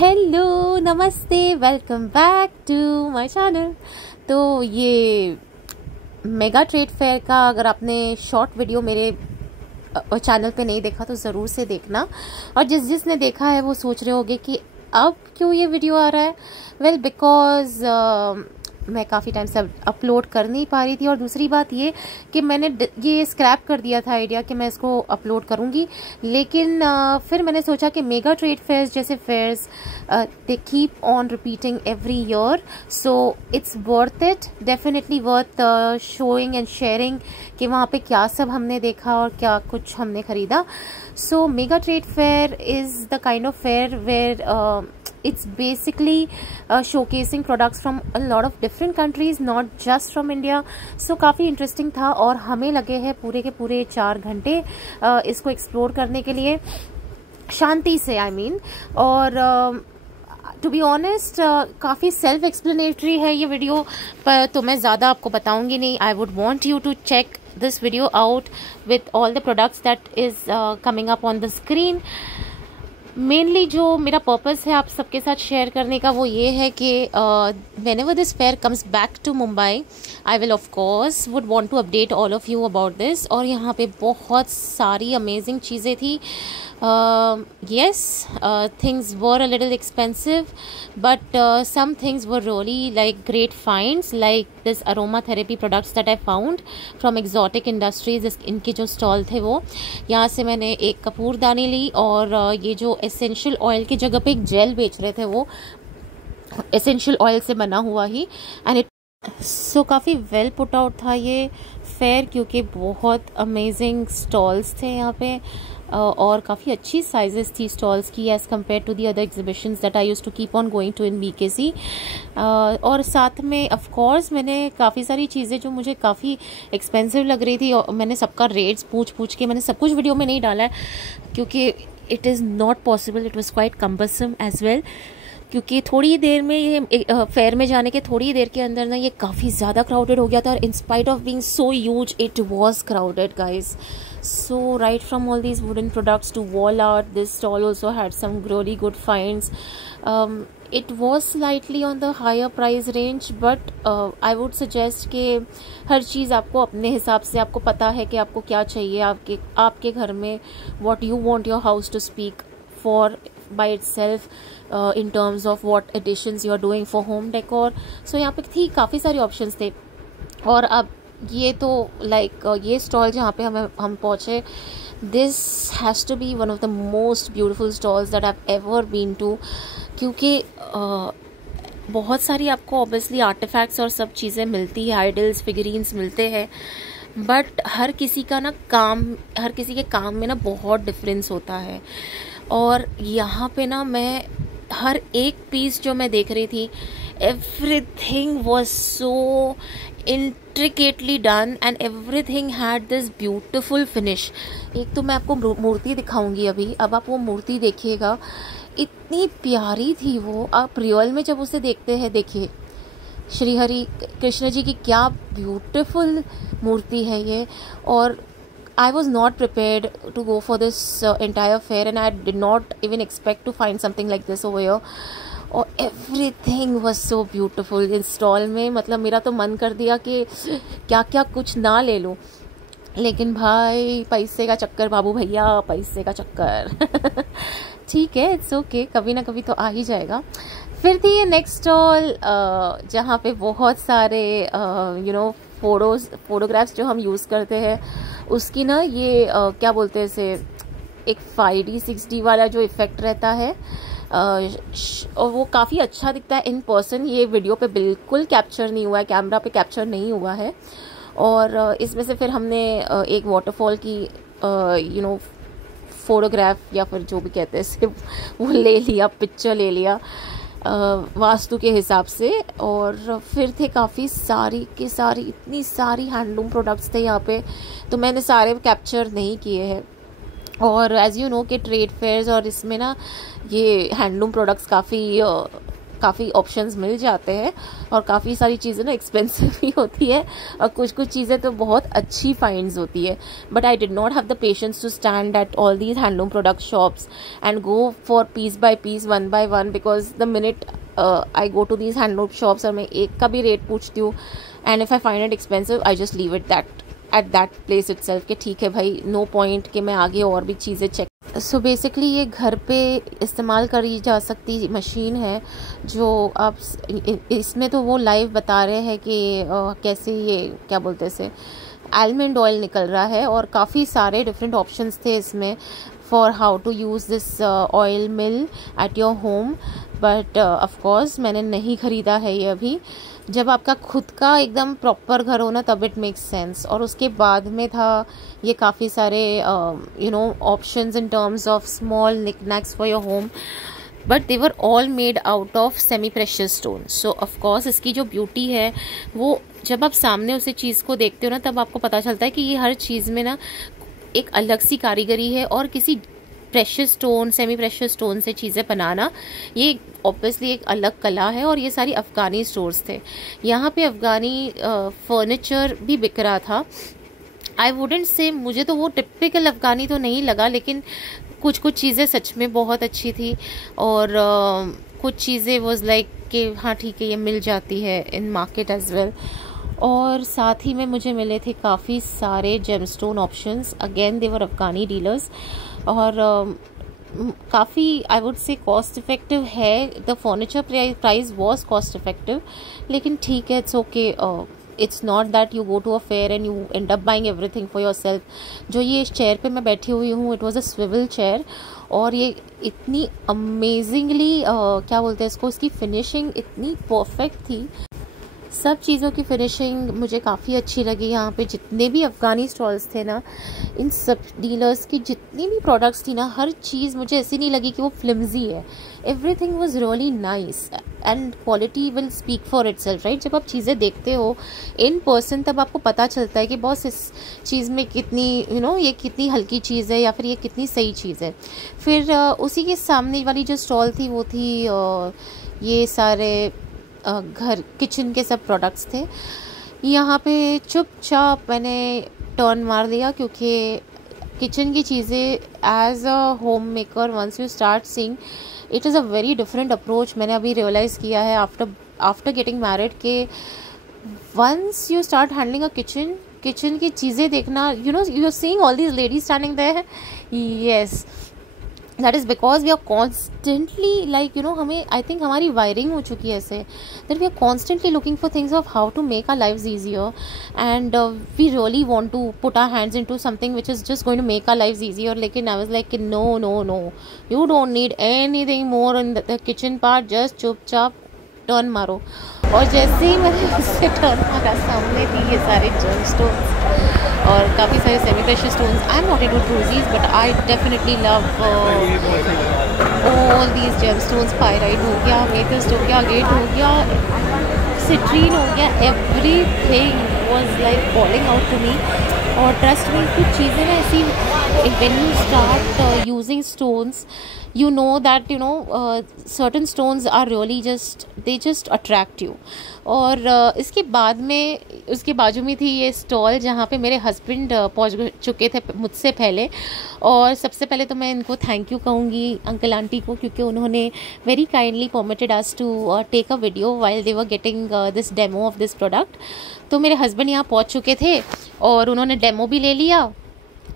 Hello, नमस्ते, welcome back to my channel. तो ये मेगा ट्रेड फेयर का अगर आपने शॉर्ट वीडियो मेरे चैनल पे नहीं देखा तो ज़रूर से देखना। और जिसने देखा है वो सोच रहे होंगे कि अब क्यों ये वीडियो आ रहा है। वेल बिकॉज मैं काफ़ी टाइम से अपलोड कर नहीं पा रही थी, और दूसरी बात ये कि मैंने ये स्क्रैप कर दिया था आइडिया कि मैं इसको अपलोड करूँगी। लेकिन फिर मैंने सोचा कि मेगा ट्रेड फेयर्स जैसे fairs they keep on repeating every year, so it's worth it, definitely worth showing and sharing कि वहाँ पे क्या सब हमने देखा और क्या कुछ हमने ख़रीदा। So mega trade fair is the kind of fair where it's basically showcasing products from a lot of different countries, not just from India. So काफ़ी इंटरेस्टिंग था और हमें लगे हैं पूरे के पूरे 4 घंटे इसको एक्सप्लोर करने के लिए शांति से, I mean। और टू बी ऑनेस्ट काफ़ी सेल्फ एक्सप्लेनेटरी है ये वीडियो, पर तो मैं ज़्यादा आपको बताऊंगी नहीं। I would want you to check this video out with all the products that is coming up on the screen. Mainly जो मेरा पर्पस है आप सबके साथ शेयर करने का वो ये है कि whenever this fair comes back to Mumbai, I will of course would want to update all of you about this। और यहाँ पे बहुत सारी अमेजिंग चीज़ें थी। Yes, things were a little expensive, but some things were really like great finds, like this aromatherapy products that I found from Exotic Industries। इनके जो stall थे वो, यहाँ से मैंने एक कपूरदानी ली, और ये जो एसेंशियल ऑयल की जगह पे एक जेल बेच रहे थे वो एसेंशियल ऑयल से बना हुआ ही, एंड इट सो काफ़ी वेल पुट आउट था ये फेयर, क्योंकि बहुत अमेजिंग स्टॉल्स थे यहाँ पे, और काफ़ी अच्छी साइजेस थी स्टॉल्स की as compare to the other exhibitions that I used to keep on going to in BKC. और साथ में ऑफ कोर्स मैंने काफ़ी सारी चीज़ें जो मुझे काफ़ी एक्सपेंसिव लग रही थी, और मैंने सबका रेट्स पूछ के, मैंने सब कुछ वीडियो में नहीं डाला है क्योंकि it is not possible, it was quite cumbersome as well, क्योंकि थोड़ी देर में ये फेयर में जाने के थोड़ी देर के अंदर ना ये काफ़ी ज़्यादा क्राउडेड हो गया था, और in spite of being so huge it was crowded guys. So right from all these wooden products to wall art, this stall also had some really good finds. It was slightly on the higher price range, but I would suggest कि हर चीज़ आपको अपने हिसाब से, आपको पता है कि आपको क्या चाहिए आपके घर में, what you want your house to speak for by itself in terms of what additions you are doing for home decor. So यहाँ पे थी काफ़ी सारे options थे। और अब ये तो लाइक ये स्टॉल जहाँ पे हम पहुँचे, this has to be one of the most beautiful stalls that I ever been to, क्योंकि बहुत सारी आपको ऑब्वियसली आर्टिफैक्ट्स और सब चीज़ें मिलती है, आइडल्स, फिगरीन्स मिलते हैं, बट हर किसी के काम में ना बहुत डिफरेंस होता है। और यहाँ पे ना मैं हर एक पीस जो मैं देख रही थी, everything was so intricately done and everything had this beautiful finish। एक तो मैं आपको मूर्ति दिखाऊंगी अभी, अब आप वो मूर्ति देखिएगा, इतनी प्यारी थी वो। आप रियल में जब उसे देखते हैं, देखिए श्री हरि कृष्ण जी की क्या ब्यूटीफुल मूर्ति है ये। और I was not prepared to go for this entire fair, and I did not even expect to find something like this over here। और एवरीथिंग वॉज सो ब्यूटिफुल इस स्टॉल में, मतलब मेरा तो मन कर दिया कि क्या क्या कुछ ना ले लूँ, लेकिन भाई पैसे का चक्कर बाबू भैया, पैसे का चक्कर। ठीक है, इट्स ओके, कभी ना कभी तो आ ही जाएगा। फिर थी ये नेक्स्ट स्टॉल जहाँ पे बहुत सारे फोटोग्राफ्स जो हम यूज़ करते हैं उसकी ना ये क्या बोलते हैं इसे, एक 5D 6D वाला जो इफ़ेक्ट रहता है, और वो काफ़ी अच्छा दिखता है इन पर्सन। ये वीडियो पे बिल्कुल कैप्चर नहीं हुआ है, कैमरा पे कैप्चर नहीं हुआ है। और इसमें से फिर हमने एक वाटरफॉल की फोटोग्राफ, या फिर जो भी कहते हैं सिर्फ वो ले लिया, पिक्चर ले लिया वास्तु के हिसाब से। और फिर थे काफ़ी सारी की सारी, इतनी सारी हैंडलूम प्रोडक्ट्स थे यहाँ पे, तो मैंने सारे कैप्चर नहीं किए हैं। और एज़ यू नो कि ट्रेड फेयर्स और इसमें ना ये हैंडलूम प्रोडक्ट्स काफ़ी काफ़ी ऑप्शंस मिल जाते हैं और काफ़ी सारी चीज़ें ना एक्सपेंसिव भी होती है और कुछ कुछ चीज़ें तो बहुत अच्छी फाइंड्स होती है. But I did not have the patience to stand at all these handloom product shops and go for piece by piece, one by one, because the minute I go to these handloom shops और मैं एक का भी rate पूछती हूँ and if I find it expensive I just leave it at that place itself कि ठीक है भाई, नो पॉइंट कि मैं आगे और भी चीज़ें चेक. सो बेसिकली ये घर पे इस्तेमाल करी जा सकती मशीन है जो आप इसमें तो वो लाइव बता रहे हैं कि कैसे ये क्या बोलते हैं इसे आलमंड ऑयल निकल रहा है और काफ़ी सारे डिफरेंट ऑप्शंस थे इसमें for how to use this oil mill at your home. But of course मैंने नहीं ख़रीदा है ये अभी. जब आपका खुद का एकदम प्रॉपर घर हो ना तब इट मेक्स सेंस. और उसके बाद में था ये काफ़ी सारे options in terms of small knickknacks for your home, but they were all made out of semi precious stone. So of course इसकी जो ब्यूटी है वो जब आप सामने उसे चीज़ को देखते हो ना तब आपको पता चलता है कि ये हर चीज़ में ना एक अलग सी कारीगरी है. और किसी precious stone, semi precious stone से चीज़ें बनाना ये ऑब्वियसली एक अलग कला है. और ये सारी अफ़गानी स्टोर्स थे. यहाँ पे अफ़गानी फर्नीचर भी बिक रहा था. आई वुडेंट से मुझे तो वो टिपिकल अफ़गानी तो नहीं लगा, लेकिन कुछ कुछ चीज़ें सच में बहुत अच्छी थी और कुछ चीज़ें वॉज लाइक कि हाँ ठीक है ये मिल जाती है इन मार्केट एज वेल. और साथ ही में मुझे मिले थे काफ़ी सारे gemstone options. Again they were Afghani dealers और काफ़ी आई वुड से कॉस्ट इफ़ेक्टिव है. The furniture price was cost effective, लेकिन ठीक है, it's okay. It's not that you go to a fair and you end up buying everything for your self. जो ये इस चेयर पे मैं बैठी हुई हूँ, it was a swivel chair और ये इतनी अमेजिंगली क्या बोलते हैं इसको, इसकी फिनिशिंग इतनी परफेक्ट थी. सब चीज़ों की फिनिशिंग मुझे काफ़ी अच्छी लगी. यहाँ पे जितने भी अफ़गानी स्टॉल्स थे ना, इन सब डीलर्स की जितनी भी प्रोडक्ट्स थी ना, हर चीज़ मुझे ऐसी नहीं लगी कि वो फ्लिमजी है. Everything was really nice and quality will speak for itself, right. जब आप चीज़ें देखते हो इन पर्सन तब आपको पता चलता है कि बॉस इस चीज़ में कितनी ये कितनी हल्की चीज़ है या फिर ये कितनी सही चीज़ है. फिर उसी के सामने वाली जो स्टॉल थी वो थी ये सारे घर किचन के सब प्रोडक्ट्स थे. यहाँ पे चुपचाप मैंने टर्न मार दिया क्योंकि किचन की चीज़ें as a home maker once you start seeing it is a very different approach. मैंने अभी रियलाइज़ किया है आफ्टर गेटिंग मैरिड के once you start handling a kitchen की चीज़ें देखना, you are seeing all these ladies standing there. Yes, that is because we are constantly like हमें I think हमारी वायरिंग हो चुकी है ऐसे that we are constantly looking for things of how to make our lives easier and we really want to put our hands into something which is just going to make our lives easier. लेकिन I was like no no no, you don't need anything more in the kitchen part. Just चुपचाप turn मारो. और जैसे ही मैंने उससे turn मारा सामने थी ये सारे जेमस्टोन्स और काफ़ी सारे semi precious stones. I am not into druzies but I definitely love all these gemstones. Pyrite हो गया, एमेथिस्ट हो गया, अगेट हो गया, सिट्रीन हो गया, everything was like calling out to me. और ट्रस्ट में कुछ चीज़ें ना ऐसी when you start using stones you know that certain stones are really they just attract you. और इसके बाद में उसके बाजू में थी ये स्टॉल जहाँ पे मेरे हस्बैंड पहुँच चुके थे मुझसे पहले. और सबसे पहले तो मैं इनको थैंक यू कहूँगी अंकल आंटी को, क्योंकि उन्होंने very kindly permitted us to take a video while they were getting this demo of this product. तो मेरे हस्बैंड यहाँ पहुँच चुके थे और उन्होंने डेमो भी ले लिया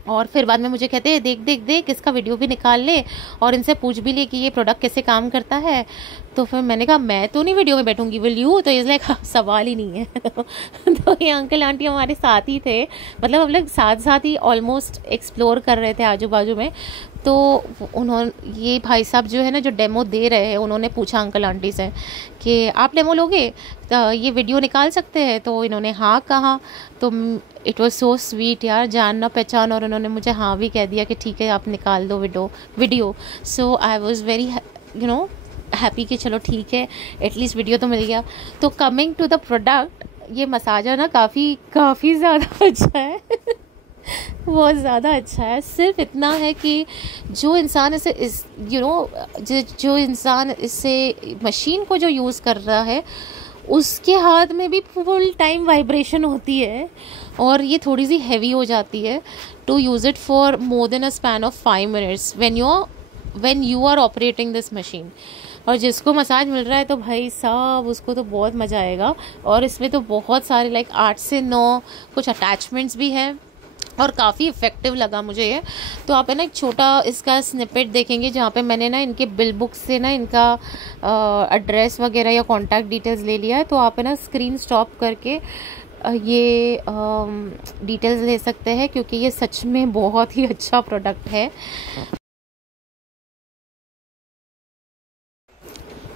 और फिर बाद में मुझे कहते हैं देख देख देख इसका वीडियो भी निकाल ले और इनसे पूछ भी ले कि ये प्रोडक्ट कैसे काम करता है. तो फिर मैंने कहा मैं तो नहीं वीडियो में बैठूंगी, विल यू? तो इस लाइक सवाल ही नहीं है. तो ये अंकल आंटी हमारे साथ ही थे, मतलब हम लोग साथ साथ ही ऑलमोस्ट एक्सप्लोर कर रहे थे आजू बाजू में. तो उन्होंने ये भाई साहब जो है ना जो डेमो दे रहे हैं, उन्होंने पूछा अंकल आंटी से कि आप डेमो लोगे तो ये वीडियो निकाल सकते हैं. तो इन्होंने हाँ कहा. तो इट वॉज सो स्वीट यार, जान ना पहचान. और उन्होंने मुझे हाँ भी कह दिया कि ठीक है आप निकाल दो video. So I was very happy कि चलो ठीक है एटलीस्ट वीडियो तो मिल गया. तो कमिंग टू द प्रोडक्ट, ये मसाजा ना काफ़ी ज़्यादा अच्छा है. बहुत ज़्यादा अच्छा है। सिर्फ इतना है कि जो इंसान इसे जो इंसान इसे मशीन को जो यूज़ कर रहा है उसके हाथ में भी फुल टाइम वाइब्रेशन होती है और ये थोड़ी सी हैवी हो जाती है to use it for more than a span of 5 minutes when you are operating this machine. और जिसको मसाज मिल रहा है तो भाई साहब उसको तो बहुत मज़ा आएगा। और इसमें तो बहुत सारे 8 से 9 कुछ अटैचमेंट्स भी हैं और काफ़ी इफ़ेक्टिव लगा मुझे ये। तो आप है ना एक छोटा इसका स्निपेट देखेंगे जहाँ पे मैंने ना इनके बिल बुक से ना इनका एड्रेस वगैरह या कॉन्टैक्ट डिटेल्स ले लिया है। तो आप है ना स्क्रीन स्टॉप करके ये डिटेल्स ले सकते हैं क्योंकि ये सच में बहुत ही अच्छा प्रोडक्ट है।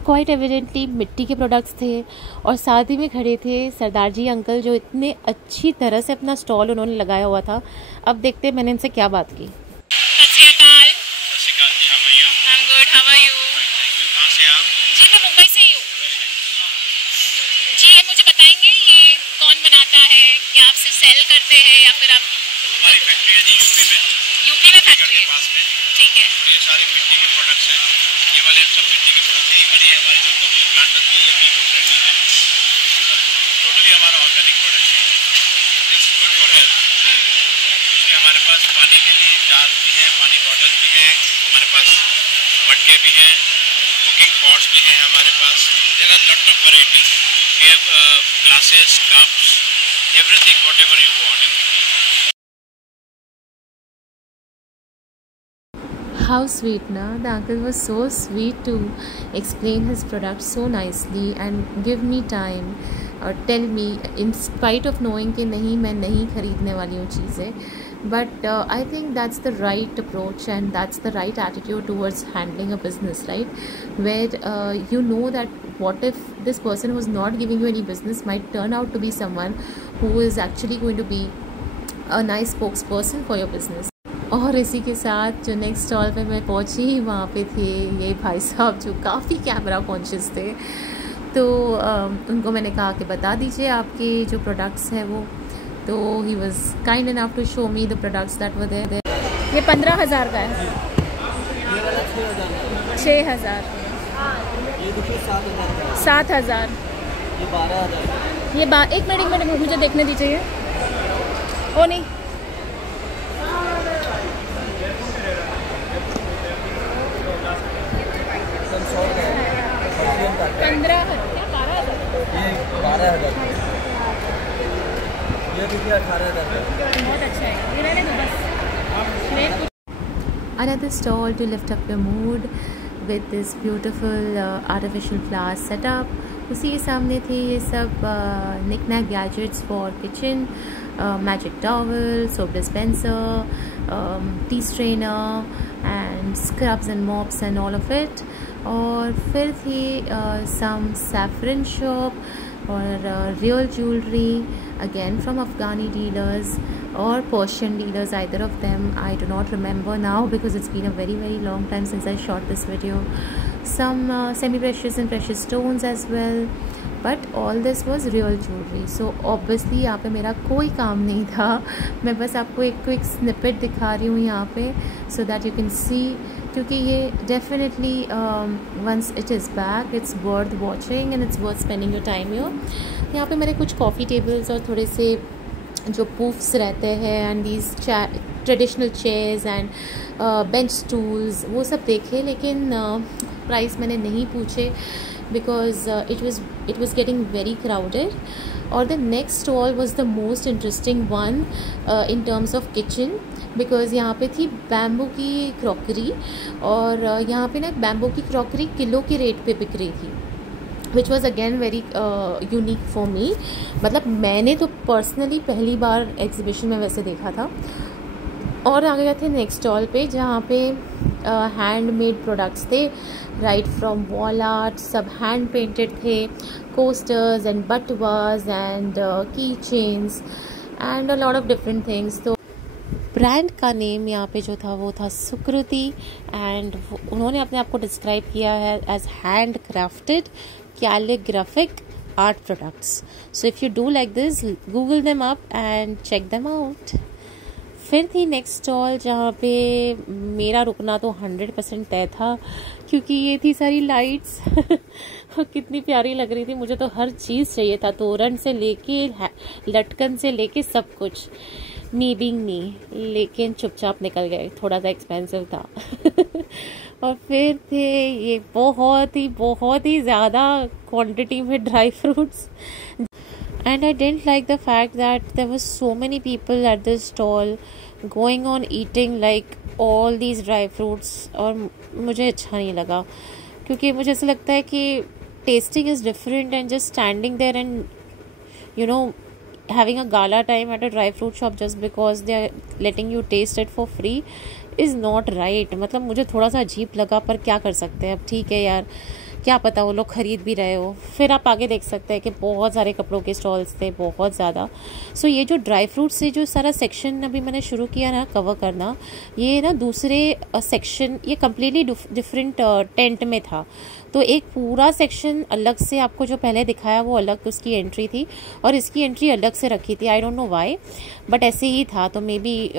क्वाइट एविडेंटली मिट्टी के प्रोडक्ट्स थे और साथ ही में खड़े थे सरदार जी अंकल जो इतने अच्छी तरह से अपना स्टॉल उन्होंने लगाया हुआ था। अब देखते हैं मैंने इनसे क्या बात की। जी मैं मुंबई से ही हूँ। जी ये मुझे बताएंगे ये कौन बनाता है, क्या आप सिर्फ सेल करते हैं या फिर आप? हमारी फैक्ट्री है जी यूपी में फैक्ट्री है पास में। ठीक है। और ये सारे मिट्टी के प्रोडक्ट्स हैं, ये वाले सब मिट्टी के प्रोडक्ट्स हैं। इवन ये हमारे जो गमले प्लांटर थे ये भी इको फ्रेंडली है, टोटली हमारा ऑर्गेनिक प्रोडक्ट है। It's good for health. इसमें हमारे पास पानी के लिए जार्स भी हैं, पानी बॉटल्स भी हैं, हमारे पास मटके भी हैं, कुकिंग पॉट्स भी हैं हमारे पास। There are lot of variety. We have glasses, cups, everything whatever you want in मिट्टी। How sweet, na? The uncle was so sweet to explain his product so nicely and give me time or tell me in spite of knowing कि नहीं मैं नहीं खरीदने वाली हूँ चीज़ें। But I think that's the right approach and that's the right attitude towards handling a business, right? Where you know that what if this person who's not giving you any business might turn out to be someone who is actually going to be a nice spokesperson for your business. और इसी के साथ जो next stall पे मैं पहुंची वहाँ पे थे ये भाई साहब जो काफ़ी कैमरा कॉन्शियस थे। तो उनको मैंने कहा कि बता दीजिए आपके जो प्रोडक्ट्स हैं वो। तो he was kind enough to show me the products that were there. ये 15,000 का है। 6,000। 7,000। ये 12,000। एक मिनट मुझे देखने दीजिए। ओ नहीं 15,000 क्या 12,000? ये देखिए 18,000 बहुत अच्छा है, ये रहने दो बस। Another stall to lift up your mood with this beautiful artificial flowers setup. उसी के सामने थे ये सब knick-knack gadgets for kitchen, magic towel, soap dispenser, tea strainer and scrubs and mops and all of it. और फिर थी some saffron shop और real jewelry again from Afghani dealers or Persian dealers, either of them. I do not remember now because it's been a very long time since I shot this video. Some semi-precious and precious stones as well, but all this was real jewelry. So obviously यहाँ पे मेरा कोई काम नहीं था, मैं बस आपको एक क्विक स्निपेट दिखा रही हूँ यहाँ पे so that you can see, क्योंकि ये definitely once it is back it's worth watching and it's worth spending your time here. यहाँ पे मैंने कुछ कॉफ़ी टेबल्स और थोड़े से जो पूफ्स रहते हैं and these traditional chairs and bench stools वो सब देखे, लेकिन प्राइस मैंने नहीं पूछे because it was getting very crowded. और the next stall was the most interesting one in terms of kitchen because यहाँ पे थी बैम्बू की क्रॉकरी और यहाँ पे ना बैम्बू की क्रॉकरी किलो के रेट पे बिक रही थी, which was again very unique for me. मतलब मैंने तो पर्सनली पहली बार एग्जीबिशन में वैसे देखा था. और आ गए थे नेक्स्ट स्टॉल पे जहाँ पे हैंडमेड प्रोडक्ट्स थे, राइट फ्रॉम वॉल आर्ट, सब हैंड पेंटेड थे, कोस्टर्स एंड बटवास एंड की chains and a lot of different things. तो ब्रांड का नेम यहाँ पे जो था वो था सुकृति एंड उन्होंने अपने आप को डिस्क्राइब किया है as hand crafted calligraphic art products. So if you do like this, Google them up and check them out. फिर थी नेक्स्ट स्टॉल जहाँ पे मेरा रुकना तो 100% तय था, क्योंकि ये थी सारी लाइट्स कितनी प्यारी लग रही थी। मुझे तो हर चीज़ चाहिए था, तोरण से लेके लटकन से लेके सब कुछ, मी बीइंग मी। लेकिन चुपचाप निकल गए, थोड़ा सा एक्सपेंसिव था और फिर थे ये बहुत ही ज़्यादा क्वांटिटी में dry fruits, and I didn't like the fact that there were so many people at this stall going on eating like all these dry fruits, और मुझे अच्छा नहीं लगा, क्योंकि मुझे ऐसा लगता है कि tasting is different and just standing there and you know having a gala time at a dry fruit shop just because they are letting you taste it for free is not right। मतलब मुझे थोड़ा सा अजीब लगा, पर क्या कर सकते हैं, अब ठीक है यार, क्या पता वो लोग खरीद भी रहे हो। फिर आप आगे देख सकते हैं कि बहुत सारे कपड़ों के स्टॉल्स थे, बहुत ज़्यादा। सो ये जो ड्राई फ्रूट से जो सारा सेक्शन अभी मैंने शुरू किया ना कवर करना, ये ना दूसरे सेक्शन, ये कम्प्लीटली डिफरेंट टेंट में था। तो एक पूरा सेक्शन अलग से आपको जो पहले दिखाया वो अलग उसकी एंट्री थी, और इसकी एंट्री अलग से रखी थी। I don't know why, but ऐसे ही था। तो may be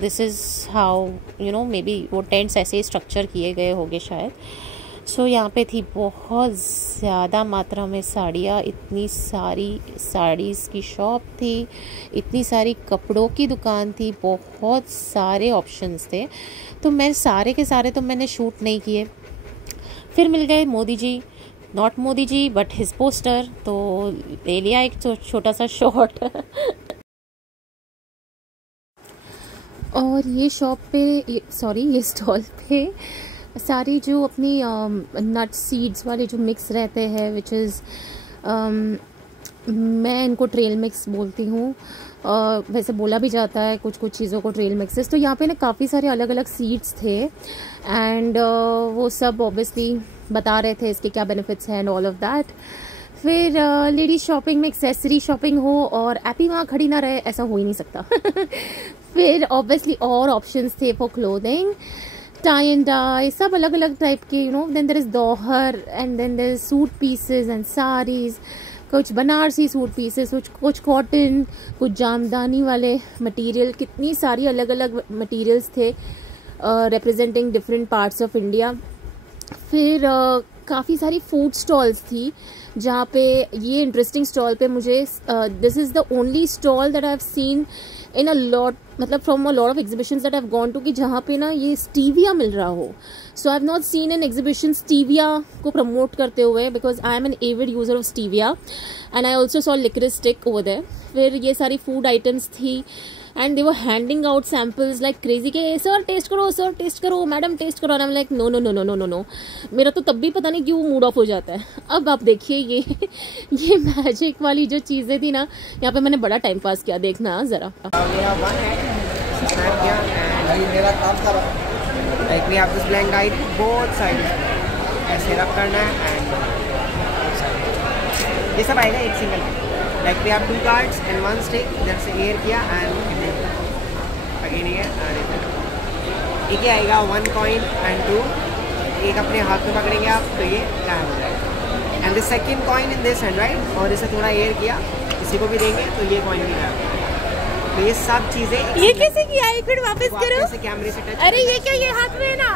this is how you know, may be वो टेंट्स ऐसे ही स्ट्रक्चर किए गए होंगे शायद। सो यहाँ पे थी बहुत ज़्यादा मात्रा में साड़ियाँ, इतनी सारी साड़ीज़ की शॉप थी, इतनी सारी कपड़ों की दुकान थी, बहुत सारे ऑप्शंस थे। तो मैं सारे के सारे तो मैंने शूट नहीं किए। फिर मिल गए Modi ji, not Modi ji but his poster, तो ले लिया एक छोटा सा शॉट और ये शॉप पे, ये स्टॉल पे सारी जो अपनी नट सीड्स वाले जो मिक्स रहते हैं, विच इज़ मैं इनको ट्रेल मिक्स बोलती हूँ, वैसे बोला भी जाता है कुछ चीज़ों को ट्रेल मिक्सेस। तो यहाँ पे ना काफ़ी सारे अलग अलग सीड्स थे, एंड वो सब ऑब्वियसली बता रहे थे इसके क्या बेनिफिट्स हैं एंड ऑल ऑफ दैट। फिर लेडीज शॉपिंग में एक्सेसरी शॉपिंग हो और एपी वहाँ खड़ी ना रहे, ऐसा हो ही नहीं सकता फिर ऑब्वियसली और ऑप्शंस थे for clothing, tie and dye, सब अलग अलग टाइप के, you know. Then there is dohar, and then there is suit pieces and saris, कुछ बनारसी सूट पीसेस, कुछ कॉटन, कुछ जामदानी वाले मटेरियल, कितनी सारी अलग अलग मटेरियल्स थे representing different parts of India. फिर काफ़ी सारी फूड स्टॉल्स थी, जहाँ पे ये इंटरेस्टिंग स्टॉल पे मुझे this is the only stall that I have seen in a lot, मतलब from a lot of exhibitions that I have gone to, कि जहाँ पे ना ये स्टीविया मिल रहा हो। So I have not seen an exhibition stevia को प्रमोट करते हुए, because I am an avid user of stevia and I also saw licorice stick over there. फिर ये सारी फूड आइटम्स थी, and they were handing out samples like crazy के sir test करो, madam test करो। I am like no no no no no no no, मेरा तो तब भी पता नहीं क्यों मूड ऑफ हो जाता है। अब आप देखिए ये मैजिक वाली जो चीज़ें थी ना, यहाँ पे मैंने बड़ा टाइम पास किया, देखना ज़रा। ऐसे रब करना है एंड ये सब आएगा एक सिंगल में। Like we have 2 cards and 1 stick, इधर से एयर किया एंड अगेन एयर एंड एक ही आएगा 1 coin and 2, एक अपने हाथ में पकड़ेंगे आप तो ये काम हो जाएगा। And the second coin in this hand right, और इसे थोड़ा एयर किया, किसी को भी देंगे तो ये कॉइन भी गायब। तो ये सब चीज़ें ये कैसे किया, एक मिनट वापस करो, कैमरे से टच। अरे ये क्या, ये हाथ में है ना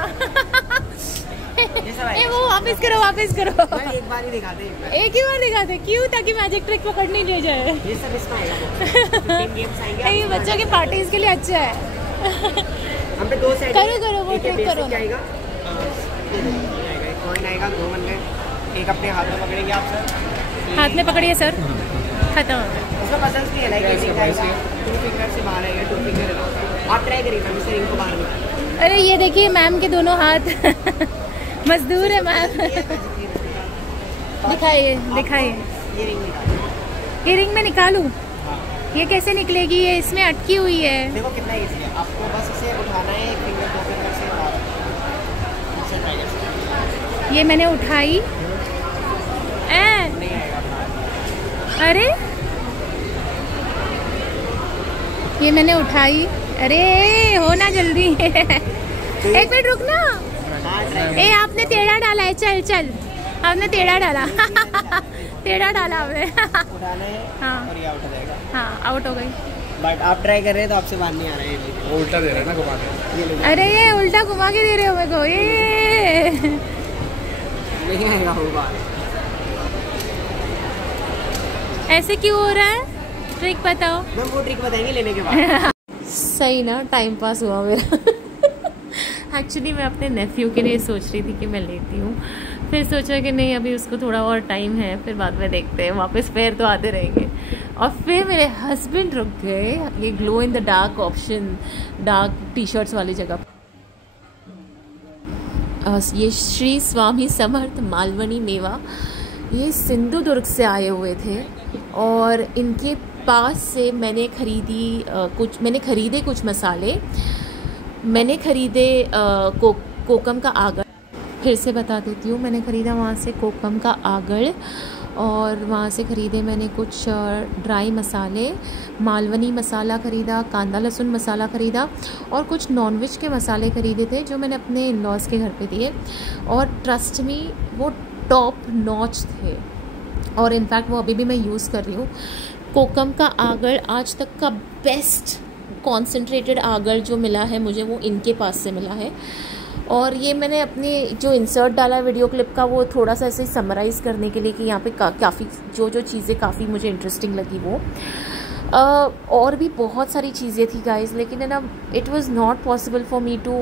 ए वो वापस करो एक बार ही दिखाते हैं, एक ही बार दिखाते, क्यों, ताकि मैजिक ट्रिक पकड़नी ले जाए। ये सब इसका होगा गेम्स आएंगे, ये बच्चों के पार्टीज के लिए अच्छा है। हम पे 2 साइड करो वो ट्रिक करो ना। आएगा एक कॉइन आएगा, 2 बन गए, एक अपने हाथ में पकड़ेंगे आप सर, हाथ में पकड़िए सर, खत्म। उसका पसंद भी है लाइक ऐसे 2 फिंगर से बाहर आएगा, 2 फिंगर आप ट्राई करिए मैम, इसे इनको बाहर निकाल। अरे ये देखिए मैम के दोनों हाथ मजदूर है मैम। दिखाइए ये रिंग में निकालूं, ये कैसे निकलेगी, ये इसमें अटकी हुई है। देखो कितना इजी है, आपको बस इसे उठाना है, एक फिंगर 2 फिंगर से बाहर। ये मैंने उठाई, नहीं आएगा। अरे ये मैंने उठाई, अरे होना जल्दी एक मिनट रुकना। ए आपने टेढ़ा डाला है, चल आपने टेढ़ा डाला टेढ़ा डाला आपने। उठाना है हाँ और ये आउट हो जाएगा। हाँ आउट हो गई। बट आप ट्राई कर रहे हैं तो आपसे बात नहीं आ रहा है ये। वो उल्टा दे रहा है ना घुमा के। ये लीजिए। अरे ये उल्टा घुमा के दे रहे हो मेरे को ये। नहीं आएगा वो बात। ऐसे क्यों हो रहा है, ट्रिक बताओ। मैम वो ट्रिक बताएंगे लेने के बाद। सही ना, टाइम पास हुआ मेरा। एक्चुअली मैं अपने नेफ्यू के लिए सोच रही थी कि मैं लेती हूँ, फिर सोचा कि नहीं अभी उसको थोड़ा और टाइम है, फिर बाद में देखते हैं, वापस फेयर तो आते रहेंगे। और फिर मेरे हस्बैंड रुक गए ये glow in the dark option, dark T shirts वाली जगह। ये श्री स्वामी समर्थ मालवनी मेवा, ये सिंधुदुर्ग से आए हुए थे और इनके पास से मैंने खरीदे कुछ मसाले, मैंने खरीदे कोकम का आगड़। फिर से बता देती हूँ, मैंने ख़रीदा वहाँ से कोकम का आगड़ और वहाँ से ख़रीदे मैंने कुछ ड्राई मसाले, मालवनी मसाला ख़रीदा, कांदा लहसुन मसाला ख़रीदा और कुछ नॉनवेज के मसाले ख़रीदे थे जो मैंने अपने इन-लॉज़ के घर पे दिए। और ट्रस्ट मी वो टॉप नॉच थे और इनफैक्ट वो अभी भी मैं यूज़ कर रही हूँ। कोकम का आगड़ आज तक का बेस्ट कॉन्सेंट्रेटेड आगड़ जो मिला है मुझे, वो इनके पास से मिला है। और ये मैंने अपने जो इंसर्ट डाला है वीडियो क्लिप का, वो थोड़ा सा ऐसे समराइज़ करने के लिए कि यहाँ पे काफ़ी जो चीज़ें काफ़ी मुझे इंटरेस्टिंग लगी वो। और भी बहुत सारी चीज़ें थी गाइस, लेकिन है ना it was not possible for me to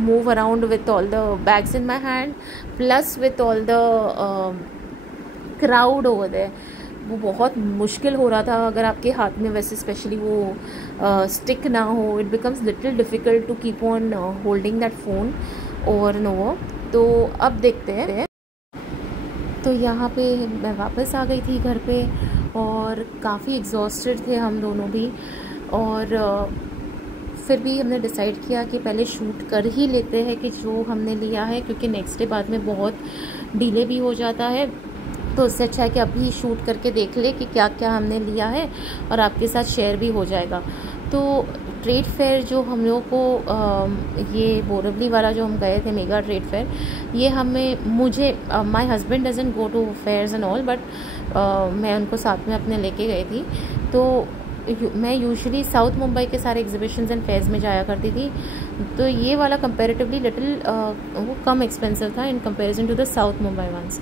move around with all the bags in my hand plus with all the crowd over there. वो बहुत मुश्किल हो रहा था अगर आपके हाथ में वैसे स्पेशली वो स्टिक ना हो, it becomes little difficult to keep on holding that phone और नो। तो अब देखते हैं। तो यहाँ पे मैं वापस आ गई थी घर पे और काफ़ी एग्जॉस्टेड थे हम दोनों भी, और फिर भी हमने डिसाइड किया कि पहले शूट कर ही लेते हैं कि जो हमने लिया है, क्योंकि नेक्स्ट डे बाद में बहुत डिले भी हो जाता है। तो उससे अच्छा है कि अभी शूट करके देख ले कि क्या क्या हमने लिया है और आपके साथ शेयर भी हो जाएगा। तो ट्रेड फेयर जो हम लोगों को ये बोरवली वाला जो हम गए थे मेगा ट्रेड फेयर, ये मुझे my husband doesn't go to fairs and all, but मैं उनको साथ में अपने लेके गई थी। तो मैं यूजुअली साउथ मुंबई के सारे एग्जीबिशंस एंड फेयर्स में जाया करती थी, तो ये वाला कंपैरेटिवली लिटिल वो कम एक्सपेंसिव था in comparison to the south Mumbai ones.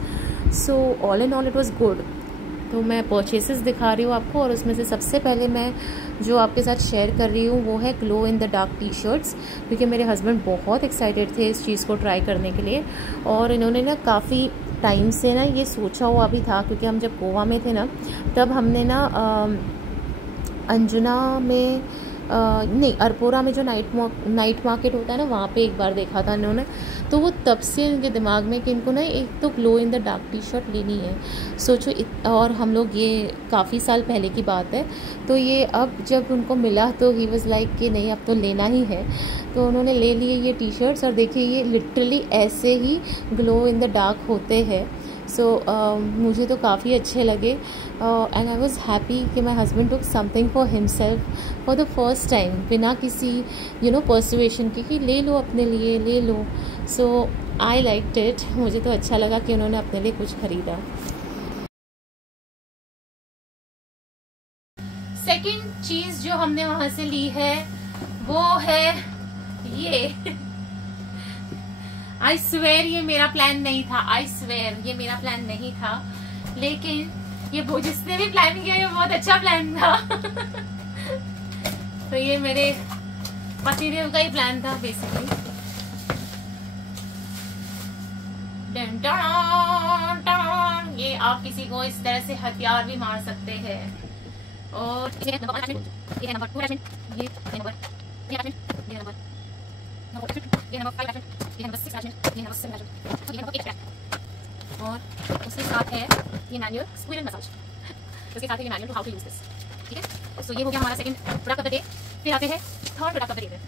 So all in all it was good. तो मैं परचेसेस दिखा रही हूँ आपको, और उसमें से सबसे पहले मैं जो आपके साथ शेयर कर रही हूँ वो है glow in the dark T shirts, क्योंकि मेरे हस्बैंड बहुत एक्साइटेड थे इस चीज़ को ट्राई करने के लिए। और इन्होंने ना काफ़ी टाइम से ना ये सोचा हुआ भी था, क्योंकि हम जब गोवा में थे ना तब हमने ना अंजुना में नहीं, अरपोरा में जो नाइट मार्केट होता है ना, वहाँ पे एक बार देखा था इन्होंने। तो वो तब से इनके दिमाग में कि इनको ना एक तो glow in the dark T shirt लेनी है, सोचो। और हम लोग ये काफ़ी साल पहले की बात है, तो ये अब जब उनको मिला तो ही वाज लाइक कि नहीं अब तो लेना ही है। तो उन्होंने ले लिए ये टी शर्ट्स, और देखिए ये लिटरली ऐसे ही ग्लो इन द डार्क होते हैं। सो मुझे तो काफ़ी अच्छे लगे, एंड आई वॉज हैप्पी कि my husband took something for himself for the first time, बिना किसी पर्सुएशन के कि ले लो अपने लिए, ले लो। सो आई लाइक्ड इट, मुझे तो अच्छा लगा कि उन्होंने अपने लिए कुछ ख़रीदा। सेकंड चीज़ जो हमने वहाँ से ली है वो है ये। आई स्वेयर ये मेरा प्लान नहीं था, आई स्वेयर ये मेरा प्लान नहीं था, लेकिन ये जिसने भी प्लान किया ये बहुत अच्छा प्लान था। तो ये मेरे पतिदेव का ही प्लान था बेसिकली। ये आप किसी को इस तरह से हथियार भी मार सकते हैं। और ये नंबर 2 ये नंबर 5 ये नंबर 6 ये नंबर 7 ये नंबर 8। और उसके साथ है ये मैनुअल स्क्विरल मसाज, उसके साथ है ये manual to how to use this. ठीक है, तो ये हो गया हमारा second product of the day. फिर आते हैं third product of the day.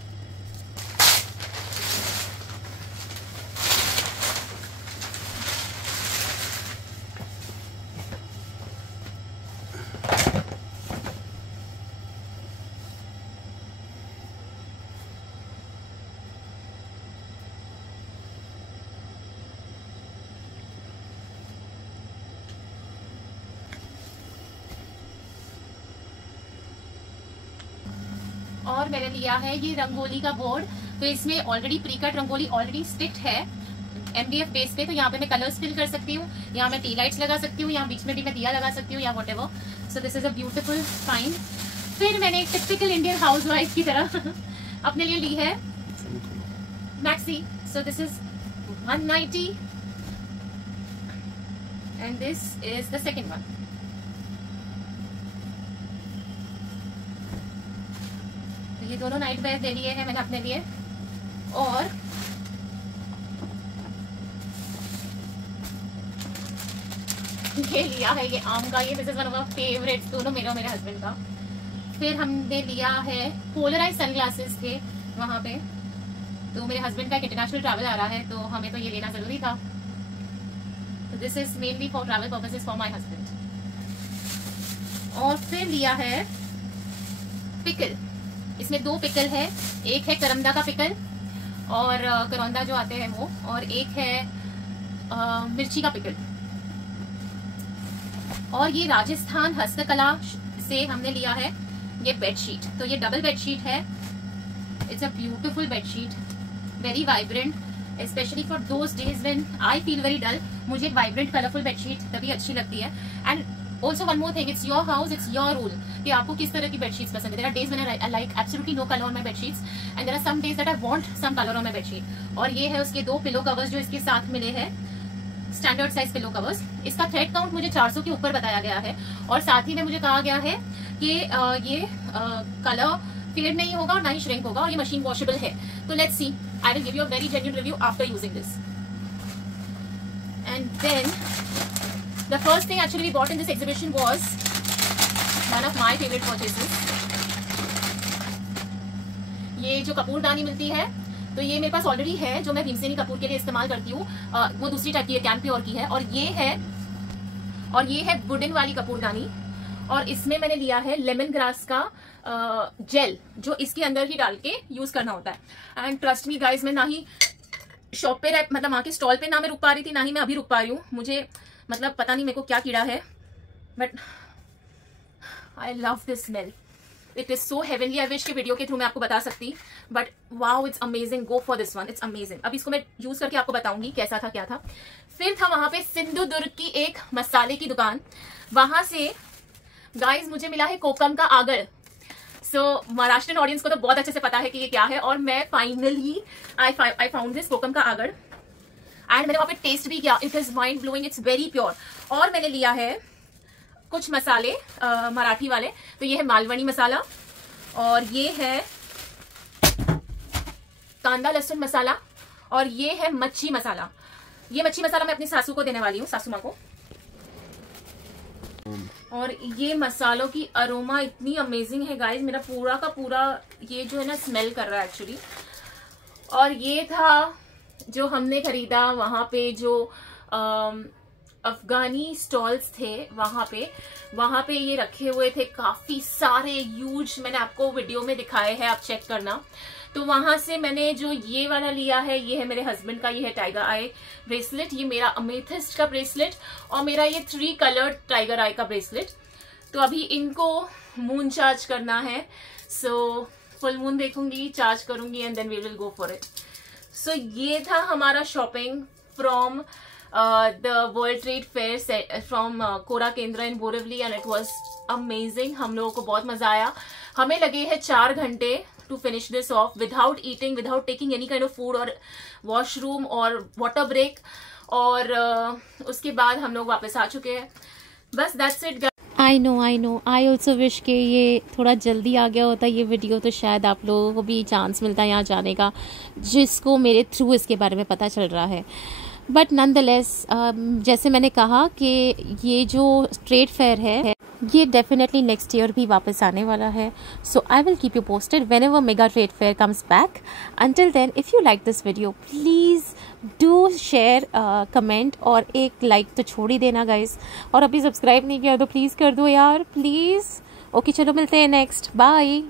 और मैंने लिया है ये रंगोली का बोर्ड। तो इसमें already pre cut rangoli already sticked है MDF बेस पे, तो यहाँ पे मैं कलर्स फिल कर सकती हूँ, यहाँ मैं टी लाइट्स लगा सकती हूँ, यहाँ बीच में भी मैं दिया लगा सकती हूँ या what ever. So this is a beautiful find. फिर मैंने एक टिपिकल इंडियन हाउसवाइफ की तरह अपने लिए ली है maxi. So this is 190 and this is the second one. तो ये दोनों नाइट वेयर ले लिए हैं मैंने अपने लिए। और ये लिया है ये आम का, ये this is one of my favourites, दोनों मेरा और मेरे हस्बैंड का। फिर हमने लिया है पोलराइज सनग्लासेस थे वहां पे, तो मेरे हस्बैंड का एक इंटरनेशनल ट्रैवल आ रहा है तो हमें तो ये लेना जरूरी था। तो this is mainly for travel purposes for my husband. और फिर लिया है पिकल, इसमें 2 पिकल है, एक है करमदा का पिकल और करौंदा जो आते हैं वो, और एक है मिर्ची का पिकल। और ये राजस्थान हस्तकला से हमने लिया है ये बेडशीट। तो ये डबल बेडशीट है, it's a beautiful bedsheet, very vibrant, specially for those days when I feel very dull. मुझे एक वाइब्रेंट कलरफुल बेडशीट तभी अच्छी लगती है। And also one more thing, it's your house, it's your rule कि आपको किस तरह की बेडशीट्स पसंद है। There are days when I like absolutely no colour on my bedsheets and there are some days that I want some colour on my bedsheet. और ये है उसके 2 पिलो कवर्स जो इसके साथ मिले हैं, स्टैंडर्ड साइज पिलो कवर्स। इसका थ्रेड काउंट मुझे 400 के ऊपर बताया गया है और साथ ही में मुझे कहा गया है कि ये कलर फेड नहीं होगा और ना ही श्रिंक होगा और ये मशीन वॉशेबल है। तो let's see, I will give you a very genuine review after using this. And then the first thing actually we bought in this exhibition was one of my favourite purchases. ये जो कपूरदानी मिलती है तो ये मेरे पास already है, जो मैं भीमसेनी कपूर के लिए इस्तेमाल करती हूँ, वो दूसरी टाइप की है, कैंप्योर की है। और ये है वुडन वाली कपूरदानी। और इसमें मैंने लिया है लेमन ग्रास का जेल, जो इसके अंदर ही डाल के यूज करना होता है। एंड ट्रस्ट मी गाइस, मैं ना ही शॉप पे मतलब वहां के स्टॉल पे ना मैं रुक पा रही थी, ना ही मैं अभी रुक पा रही हूँ। मुझे मतलब पता नहीं मेरे को क्या कीड़ा है, but I love this smell, it is so heavenly. I wish के वीडियो के थ्रू मैं आपको बता सकती, but wow it's amazing, go for this one, it's amazing. अब इसको मैं यूज करके आपको बताऊंगी कैसा था क्या था। फिर था वहां पे सिंधुदुर्ग की एक मसाले की दुकान, वहां से गाइस मुझे मिला है कोकम का आगड़। सो महाराष्ट्रियन ऑडियंस को तो बहुत अच्छे से पता है कि ये क्या है, और मैं फाइनली आई फाउंड दिस कोकम का आगड़ एंड मैंने वहां पे टेस्ट भी किया, it is mind blowing, it's very pure. और मैंने लिया है कुछ मसाले मराठी वाले, तो ये है मालवनी मसाला और ये है कांदा लहसुन मसाला और ये है मच्छी मसाला। ये मच्छी मसाला मैं अपनी सासू को देने वाली हूँ, सासू माँ को। और ये मसालों की अरोमा इतनी अमेजिंग है गाइस, मेरा पूरा का पूरा ये जो है ना स्मेल कर रहा है एक्चुअली। और ये था जो हमने खरीदा वहां पे, जो अफगानी स्टॉल्स थे वहां पे ये रखे हुए थे काफी सारे ह्यूज, मैंने आपको वीडियो में दिखाए हैं, आप चेक करना। तो वहां से मैंने जो ये वाला लिया है, ये है मेरे हस्बैंड का, ये है टाइगर आई ब्रेसलेट, ये मेरा अमेथिस्ट का ब्रेसलेट और मेरा ये 3 कलर्ड टाइगर आई का ब्रेसलेट। तो अभी इनको मून चार्ज करना है, सो फुल मून देखूंगी, चार्ज करूंगी and then we will go for it. So ये था हमारा shopping from the World Trade Fair from Kora Kendra in Borivali and it was amazing। हम लोगों को बहुत मजा आया। हमें लगे हैं 4 घंटे to finish this off without eating, without taking any kind of food or washroom or water break। और उसके बाद हम लोग वापस आ चुके हैं, बस that's it। I know I also wish के ये थोड़ा जल्दी आ गया होता ये वीडियो, तो शायद आप लोगों को भी चांस मिलता है यहाँ जाने का, जिसको मेरे थ्रू इसके बारे में पता चल रहा है। बट नॉनदलेस जैसे मैंने कहा कि ये जो ट्रेड फेयर है ये डेफिनेटली नेक्स्ट ईयर भी वापस आने वाला है। So I will keep you posted whenever mega trade fair comes back. Until then if you like this video please do share, comment और एक लाइक तो छोड़ ही देना गाइस। और अभी सब्सक्राइब नहीं किया तो प्लीज़ कर दो यार, प्लीज़। ओके चलो मिलते हैं नेक्स्ट, बाय।